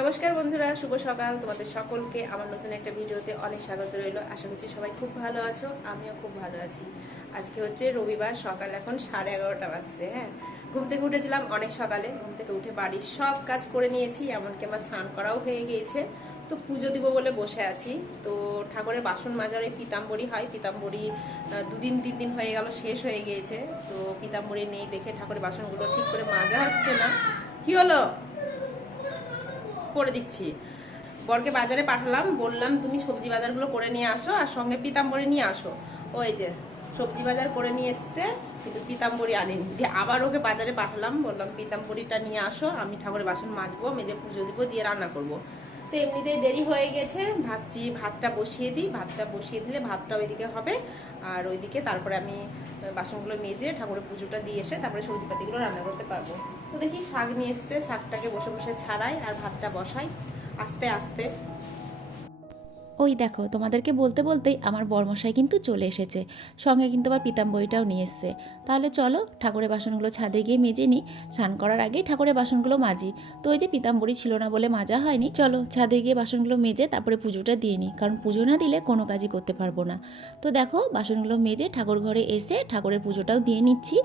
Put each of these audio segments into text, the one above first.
নমস্কার বন্ধুরা, শুভ সকাল। তোমাদের সকলকে আমার নতুন একটা ভিডিওতে অনেক স্বাগত রইল। আশা করছি সবাই খুব ভালো আছো, আমিও খুব ভালো আছি। আজকে হচ্ছে রবিবার, সকাল এখন সাড়ে এগারোটা বাজছে হ্যাঁ? ঘুম থেকে উঠেছিলাম অনেক সকালে, ঘুম থেকে উঠে বাড়ির সব কাজ করে নিয়েছি, এমনকি আমার স্নান করাও হয়ে গিয়েছে। তো পুজো দিব বলে বসে আছি। তো ঠাকুরের বাসন মাজার ওই পিতাম্বরী হয়, পিতাম্বরী দুদিন, তিন দিন হয়ে গেল, শেষ হয়ে গিয়েছে। তো পিতাম্বরী নেই দেখে ঠাকুরের বাসনগুলো ঠিক করে মাজা হচ্ছে না। কি হলো? করে দিচ্ছি। বরকে বাজারে পাঠালাম, বললাম, তুমি সবজি বাজারগুলো করে নিয়ে আসো আর সঙ্গে পিতাম্বরী নিয়ে আসো। ওই যে, সবজি বাজার করে নিয়ে এসছে, কিন্তু পিতাম্বরী আনেনি। দিয়ে আবার ওকে বাজারে পাঠালাম, বললাম, পিতাম্বরীটা নিয়ে আসো, আমি ঠাকুরের বাসন মাজবো, মেজে পুজো দিব, দিয়ে রান্না করব। তো এমনিতেই দেরি হয়ে গেছে, ভাবছি ভাতটা বসিয়ে দিই, ভাতটা বসিয়ে দিলে ভাতটা ওইদিকে হবে, আর ওইদিকে তারপরে আমি বাসনগুলো মেজে ঠাকুরের পুজোটা দিয়ে এসে তারপরে সবজিপাতিগুলো রান্না করতে পারব। তো দেখি শাক নিয়ে এসছে, শাকটাকে বসে বসে ছাড়াই আর ভাতটা বসাই, আস্তে আস্তে। ওই দেখো, তোমাদেরকে বলতে বলতেই আমার বর্মশাই কিন্তু চলে এসেছে। সঙ্গে কিন্তু আবার পিতাম্বরীটাও নিয়ে এসছে। তাহলে চলো, ঠাকুরের বাসনগুলো ছাদে গিয়ে মেজে নিই। স্নান করার আগেই ঠাকুরের বাসনগুলো মাজি। তো ওই যে পিতাম্বরী ছিল না বলে মাজা হয়নি, চলো ছাদে গিয়ে বাসনগুলো মেজে তারপরে পুজোটা দিয়ে নিই। কারণ পুজো না দিলে কোনো কাজই করতে পারব না। তো দেখো, বাসনগুলো মেজে ঠাকুর ঘরে এসে ঠাকুরের পুজোটাও দিয়ে নিচ্ছি।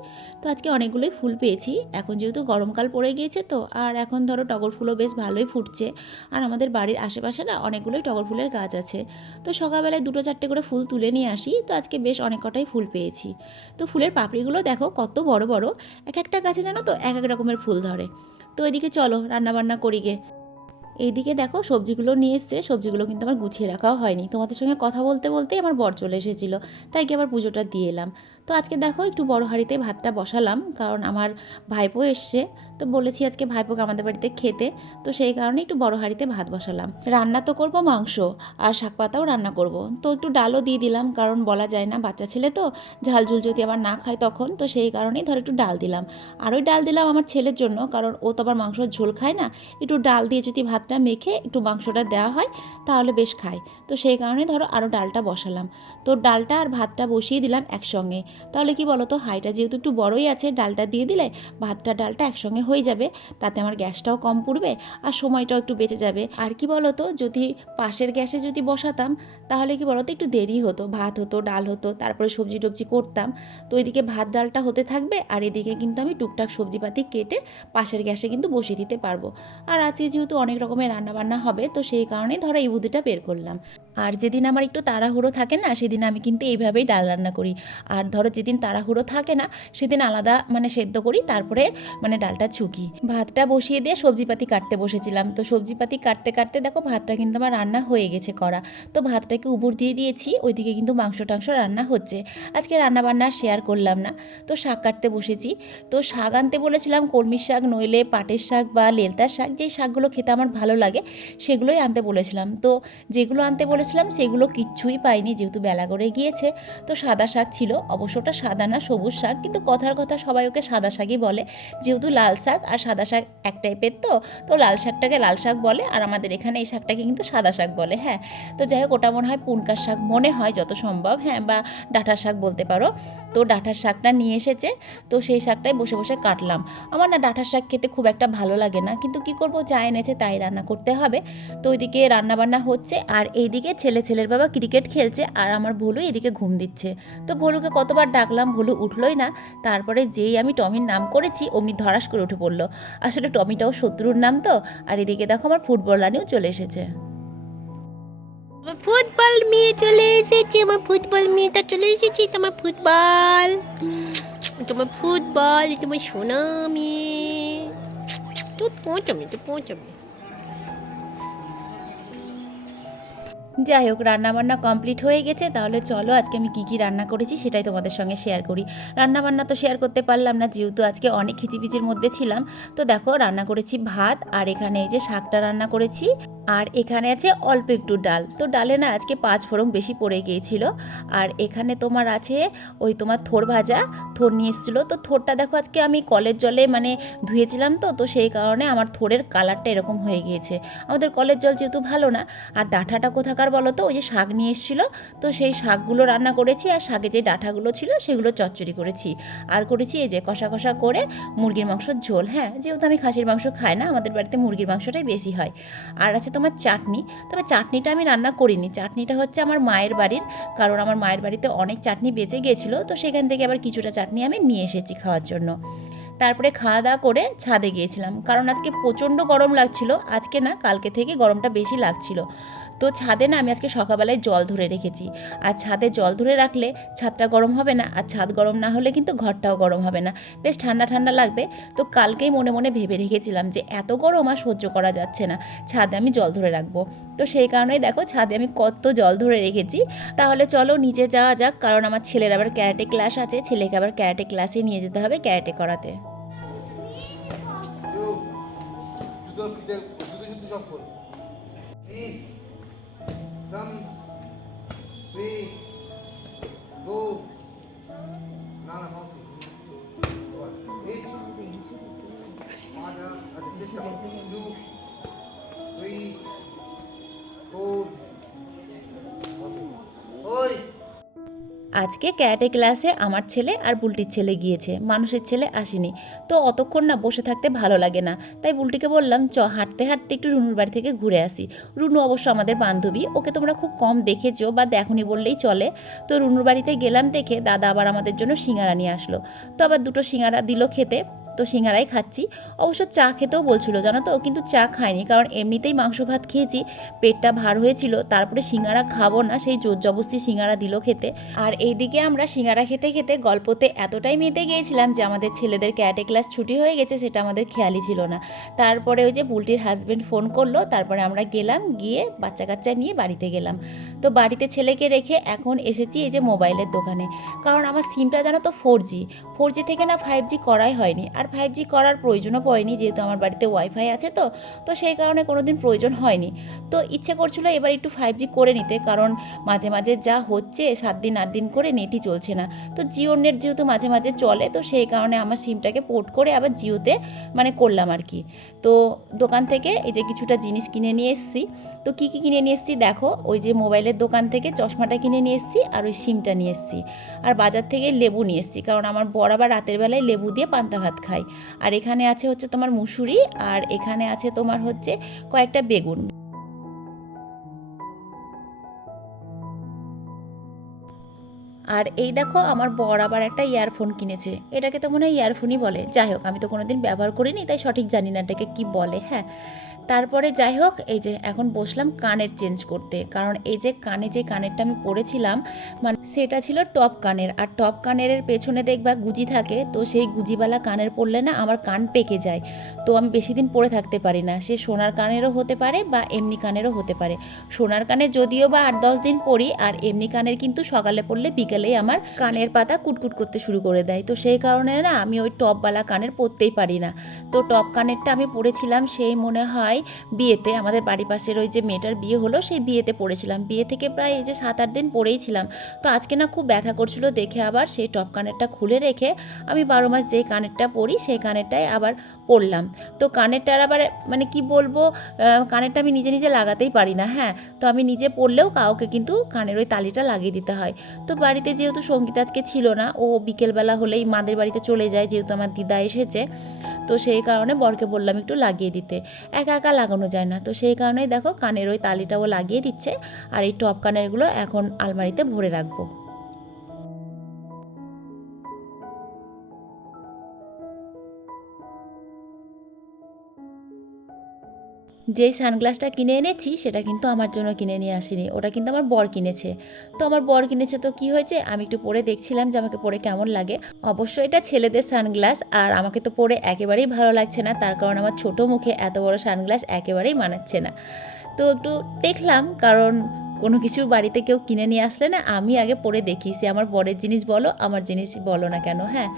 তো আজকে অনেকগুলোই ফুল পেয়েছি। এখন যেহেতু গরমকাল পড়ে গিয়েছে তো, আর এখন ধরো টগর ফুলও বেশ ভালোই ফুটছে। আর আমাদের বাড়ির আশেপাশে না অনেকগুলোই টগর ফুলের গাছ আছে। তো সকালবেলায় দুটো চারটে করে ফুল তুলে নিয়ে আসি। তো আজকে বেশ অনেক কটাই ফুল পেয়েছি। তো ফুলের পাপড়িগুলো দেখো কত বড় বড়। এক একটা গাছে জানো তো এক এক রকমের ফুল ধরে। তো এদিকে চলো রান্নাবান্না করি গে। এইদিকে দেখো সবজিগুলো নিয়ে এসছে। সবজিগুলো কিন্তু আমার গুছিয়ে রাখাও হয়নি। তোমাদের সঙ্গে কথা বলতে বলতেই আমার বর চলে এসেছিল। তাই কি আবার পুজোটা দিয়ে এলাম। তো আজকে দেখো একটু বড় হাঁড়িতে ভাতটা বসালাম, কারণ আমার ভাইপো এসছে। তো বলেছি আজকে ভাইপোকে আমাদের বাড়িতে খেতে, তো সেই কারণে একটু বড় হাঁড়িতে ভাত বসালাম। রান্না তো করব মাংস, আর শাক পাতাও রান্না করব। তো একটু ডালও দিয়ে দিলাম, কারণ বলা যায় না, বাচ্চা ছেলে তো ঝাল ঝুল যদি আবার না খায় তখন, তো সেই কারণেই ধর একটু ডাল দিলাম। আর ওই ডাল দিলাম আমার ছেলের জন্য, কারণ ও তো আবার মাংসর ঝোল খায় না, একটু ডাল দিয়ে যদি ভাতটা মেখে একটু মাংসটা দেওয়া হয়, তাহলে বেশ খায়। তো সেই কারণে ধরো আরও ডালটা বসালাম। তো ডালটা আর ভাতটা বসিয়ে দিলাম একসঙ্গে। তাহলে কি বলো তো হাইটা যেহেতু একটু বড়ই আছে, ডালটা দিয়ে দিলে ভাতটা, ডালটা একসঙ্গে হয়ে যাবে, তাতে আমার গ্যাসটাও কম পড়বে আর সময়টাও একটু বেঁচে যাবে। আর কি বলো তো যদি পাশের গ্যাসে যদি বসাতাম, তাহলে কি বলো তো একটু দেরি হতো, ভাত হতো, ডাল হতো, তারপরে সবজি টবজি করতাম। তো এদিকে ভাত, ডালটা হতে থাকবে, আর এদিকে কিন্তু আমি টুকটাক সবজিপাতি কেটে পাশের গ্যাসে কিন্তু বসিয়ে দিতে পারব। আর আজকে যেহেতু অনেক রকমের রান্নাবান্না হবে, তো সেই কারণেই ধরো এই বুদ্ধিটা বের করলাম। আর যেদিন আমার একটু তাড়াহুড়ো থাকে না, সেদিন আমি কিন্তু এইভাবেই ডাল রান্না করি। আর ধরো যেদিন তাড়াহুড়ো থাকে না, সেদিন আলাদা মানে সেদ্ধ করি, তারপরে মানে ডালটা ছুকি। ভাতটা বসিয়ে দিয়ে সবজিপাতি কাটতে বসেছিলাম। তো সবজিপাতি কাটতে কাটতে দেখো ভাতটা কিন্তু আমার রান্না হয়ে গেছে করা তো ভাতটাকে উপর দিয়ে দিয়েছি, ওইদিকে কিন্তু মাংস টাংস রান্না হচ্ছে। আজকে রান্না বান্না শেয়ার করলাম না। তো শাক কাটতে বসেছি। তো শাক আনতে বলেছিলাম কলমির শাক, নইলে পাটের শাক বা লেলতার শাক, যেই শাকগুলো খেতে আমার ভালো লাগে, সেগুলোই আনতে বলেছিলাম। তো যেগুলো আনতে বলেছিলাম সেগুলো কিচ্ছুই পাইনি, যেহেতু বেলা করে গিয়েছে। তো সাদা শাক ছিল অবশ্য ওটা সাদা না, সবুজ শাক, কিন্তু কথার কথা সবাই ওকে সাদা শাকই বলে। যেহেতু লাল শাক আর সাদা শাক এক টাইপের তো তো লাল শাকটাকে লাল শাক বলে, আর আমাদের এখানে এই শাকটাকে কিন্তু সাদা শাক বলে হ্যাঁ। তো যাই হোক, ওটা মনে হয় পুনকার শাক মনে হয় যত সম্ভব হ্যাঁ বা ডাঁটার শাক বলতে পারো। তো ডাঁটার শাকটা নিয়ে এসেছে, তো সেই শাকটাই বসে বসে কাটলাম। আমার না ডাঁটার শাক খেতে খুব একটা ভালো লাগে না, কিন্তু কি করব, যা এনেছে তাই রান্না করতে হবে। তো ওইদিকে রান্না বান্না হচ্ছে, আর এইদিকে ছেলে ছেলের বাবা ক্রিকেট খেলছে আর আমার ভুলু এদিকে ঘুম দিচ্ছে। তো ভলুকে কতবার ডাকলাম, ভলু উঠলোই না। তারপরে যেই আমি টমির নাম করেছি, অমনি ধরাস করে উঠে পড়ল। আসলে টমিটাও শত্রুর নাম তো। আর এদিকে দেখো আমার ফুটবল রানিও চলে এসেছে। ফুটবল মেয়ে চলে এসেছে, আমার ফুটবল মেয়েটা চলে এসেছে তোমার ফুটবল। তোমার ফুটবল তোমার সোনা মেয়ে। তো পৌঁছাবে তো পৌঁছাবে। যাই হোক, রান্নাবান্না কমপ্লিট হয়ে গেছে। তাহলে চলো, আজকে আমি কী কী রান্না করেছি সেটাই তোমাদের সঙ্গে শেয়ার করি। রান্নাবান্না তো শেয়ার করতে পারলাম না, যেহেতু আজকে অনেক খিচিপিচির মধ্যে ছিলাম। তো দেখো, রান্না করেছি ভাত, আর এখানে এই যে শাকটা রান্না করেছি। আর এখানে আছে অল্প একটু ডাল। তো ডালে না আজকে পাঁচ ফোড়ন বেশি পড়ে গিয়েছিল। আর এখানে তোমার আছে ওই তোমার থোর ভাজা থোর নিয়ে এসেছিল। তো থোরটা দেখো, আজকে আমি কলের জলে মানে ধুয়েছিলাম তো তো সেই কারণে আমার থোরের কালারটা এরকম হয়ে গিয়েছে। আমাদের কলের জল যেহেতু ভালো না, আর ডাঁটাটা কোথাকার দরকার বলো তো? ওই যে শাক নিয়ে এসেছিল। তো সেই শাকগুলো রান্না করেছি আর শাকে যে ডাঁটাগুলো ছিল সেগুলো চচ্চড়ি করেছি। আর করেছি এই যে কষা কষা করে মুরগির মাংসর ঝোল। হ্যাঁ যেহেতু আমি খাসির মাংস খাই না, আমাদের বাড়িতে মুরগির মাংসটাই বেশি হয়। আর আছে তোমার চাটনি। তবে চাটনিটা আমি রান্না করিনি। চাটনিটা হচ্ছে আমার মায়ের বাড়ির, কারণ আমার মায়ের বাড়িতে অনেক চাটনি বেঁচে গিয়েছিল তো সেখান থেকে আবার কিছুটা চাটনি আমি নিয়ে এসেছি খাওয়ার জন্য। তারপরে খাওয়া দাওয়া করে ছাদে গিয়েছিলাম। কারণ আজকে প্রচণ্ড গরম লাগছিল। আজকে না, কালকে থেকে গরমটা বেশি লাগছিল। তো ছাদে না আমি আজকে সকালবেলায় জল ধরে রেখেছি। আর ছাদে জল ধরে রাখলে ছাদটা গরম হবে না, আর ছাদ গরম না হলে কিন্তু ঘরটাও গরম হবে না। বেশ ঠান্ডা ঠান্ডা লাগবে। তো কালকেই মনে মনে ভেবে রেখেছিলাম যে এত গরম আর সহ্য করা যাচ্ছে না, ছাদে আমি জল ধরে রাখব। তো সেই কারণেই দেখো ছাদে আমি কত জল ধরে রেখেছি। তাহলে চলো নিচে যাওয়া যাক, কারণ আমার ছেলের আবার ক্যারাটে ক্লাস আছে, ছেলেকে আবার ক্যারাটে ক্লাসে নিয়ে যেতে হবে ক্যারাটে করাতে। সব খোল তিন সাম থ্রি টু না না মাউস এইট আচ্ছা চেষ্টা টু আজকে ক্যারাটে ক্লাসে আমার ছেলে আর বুলটির ছেলে গিয়েছে। মানুষের ছেলে আসেনি। তো অতক্ষণ না বসে থাকতে ভালো লাগে না। তাই বুলটিকে বললাম, চ, হাঁটতে হাঁটতে একটু রুনুর বাড়ি থেকে ঘুরে আসি। রুনু অবশ্য আমাদের বান্ধবী। ওকে তোমরা খুব কম দেখেছ বা দেখনি বললেই চলে তো রুনুর বাড়িতে গেলাম দেখে দাদা আবার আমাদের জন্য সিঙ্গারা নিয়ে আসলো। তো আবার দুটো সিঙ্গারা দিল খেতে। তো সিঙ্গারাই খাচ্ছি। অবশ্য চা খেতেও বলছিল, জানো তো? কিন্তু চা খায়নি, কারণ এমনিতেই মাংস ভাত খেয়েছি, পেটটা ভার হয়েছিল, তারপরে সিঙ্গারা খাব না, সেই জোর জবস্তি সিঙ্গারা দিল খেতে। আর এইদিকে আমরা সিঙ্গারা খেতে খেতে গল্পতে এতটাই মেতে গিয়েছিলাম যে আমাদের ছেলেদের ক্যারাটে ক্লাস ছুটি হয়ে গেছে, সেটা আমাদের খেয়ালই ছিল না। তারপরে ওই যে বুলটির হাজব্যান্ড ফোন করল, তারপরে আমরা গেলাম, গিয়ে বাচ্চা কাচ্চা নিয়ে বাড়িতে গেলাম। তো বাড়িতে ছেলেকে রেখে এখন এসেছি এই যে মোবাইলের দোকানে। কারণ আমার সিমটা জানো তো ফোর জি ফোর জি থেকে না ফাইভ জি করাই হয়নি। আর ফাইভ জি করার প্রয়োজনও পড়েনি যেহেতু আমার বাড়িতে ওয়াইফাই আছে তো তো সেই কারণে কোনো দিন প্রয়োজন হয়নি। তো ইচ্ছে করছিল এবার একটু ফাইভ জি করে নিতে কারণ মাঝে মাঝে যা হচ্ছে সাত দিন, আট দিন করে নেটই চলছে না। তো জিও নেট যেহেতু মাঝে মাঝে চলে, তো সেই কারণে আমার সিমটাকে পোর্ট করে আবার জিওতে মানে করলাম আর কি। তো দোকান থেকে এই যে কিছুটা জিনিস কিনে নিয়ে এসেছি। তো কী কী কিনে নিয়ে এসেছি দেখো, ওই যে মোবাইলের দোকান থেকে চশমাটা কিনে নিয়ে এসেছি আর ওই সিমটা নিয়ে এসেছি। আর বাজার থেকে লেবু নিয়ে এসেছি, কারণ আমার বড় আবার রাতের বেলায় লেবু দিয়ে পান্তা ভাত খাই আর এখানে আছে হচ্ছে তোমার মুসুরি, আর এখানে আছে তোমার হচ্ছে কয়েকটা বেগুন। আর এই দেখো আমার বর আবার একটা ইয়ারফোন কিনেছে। এটাকে তো মনে হয় ইয়ারফোনই বলে। যাই হোক, আমি তো কোনোদিন ব্যবহার করিনি, তাই সঠিক জানি না এটাকে কি বলে হ্যাঁ। তারপরে যাই হোক, এই যে এখন বসলাম কানের চেঞ্জ করতে। কারণ এই যে কানে যে কানেরটা আমি পরেছিলাম মানে সেটা ছিল টপ কানের। আর টপ কানের পেছনে দেখবা গুজি থাকে, তো সেই গুজিওয়ালা কানের পরলে না আমার কান পেকে যায়। তো আমি বেশি দিন পরে থাকতে পারি না। সে সোনার কানেরও হতে পারে বা এমনি কানেরও হতে পারে। সোনার কানে যদিও বা আট দশ দিন পরি, আর এমনি কানের কিন্তু সকালে পরলে বিকেলেই আমার কানের পাতা কুটকুট করতে শুরু করে দেয়। তো সেই কারণে না আমি ওই টপওয়ালা কানের পরতেই পারি না। তো টপ কানেরটা আমি পরেছিলাম, সেই মনে হয় বিয়েতে আমাদের বাড়ি পাশের ওই যে মেয়েটার বিয়ে হলো, সেই বিয়েতে পড়েছিলাম। বিয়ে থেকে প্রায় এই যে সাত আট দিন পরেই ছিলাম। তো আজকে না খুব ব্যথা করছিল দেখে আবার সেই টপ কানেরটা খুলে রেখে আমি বারো মাস যেই কানেরটা পরি সেই কানেরটাই আবার পরলাম তো কানেরটার আবার মানে কি বলব কানেরটা আমি নিজে নিজে লাগাতেই পারি না হ্যাঁ। তো আমি নিজে পরলেও কাউকে কিন্তু কানের ওই তালিটা লাগিয়ে দিতে হয়। তো বাড়িতে যেহেতু সংগীত আজকে ছিল না, ও বিকেলবেলা হলেই মাদের বাড়িতে চলে যায়, যেহেতু আমার দিদা এসেছে। তো সেই কারণে বরকে বললাম একটু লাগিয়ে দিতে। একা একা লাগানো যায় না। তো সেই কারণেই দেখো কানের ওই তালিটাও লাগিয়ে দিচ্ছে। আর এই টপ কানেরগুলো এখন আলমারিতে ভরে রাখব। যেই সানগ্লাসটা কিনে এনেছি, সেটা কিন্তু আমার জন্য কিনে নিয়ে আসিনি। ওটা কিন্তু আমার বর কিনেছে। তো আমার বর কিনেছে তো কি হয়েছে? আমি একটু পরে দেখছিলাম যে আমাকে পরে কেমন লাগে। অবশ্য এটা ছেলেদের সানগ্লাস, আর আমাকে তো পরে একেবারেই ভালো লাগছে না। তার কারণ আমার ছোট মুখে এত বড় সানগ্লাস একেবারেই মানাচ্ছে না। তো একটু দেখলাম, কারণ কোনো কিছু বাড়িতে কেউ কিনে নিয়ে আসলে না, আমি আগে পরে দেখি, সে আমার বরের জিনিস বলো, আমার জিনিস বলো না কেন হ্যাঁ?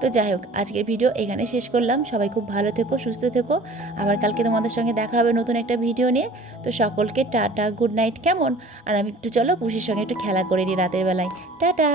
তো যাই হোক, আজকের ভিডিও এখানে শেষ করলাম। সবাই খুব ভালো থেকো, সুস্থ থেকো। আবার কালকে তোমাদের সঙ্গে দেখা হবে নতুন একটা ভিডিও নিয়ে। তো সকলকে টাটা, গুড নাইট, কেমন? আর আমি একটু চলো, পুষির সঙ্গে একটু খেলা করে নিই রাতের বেলায়। টাটা!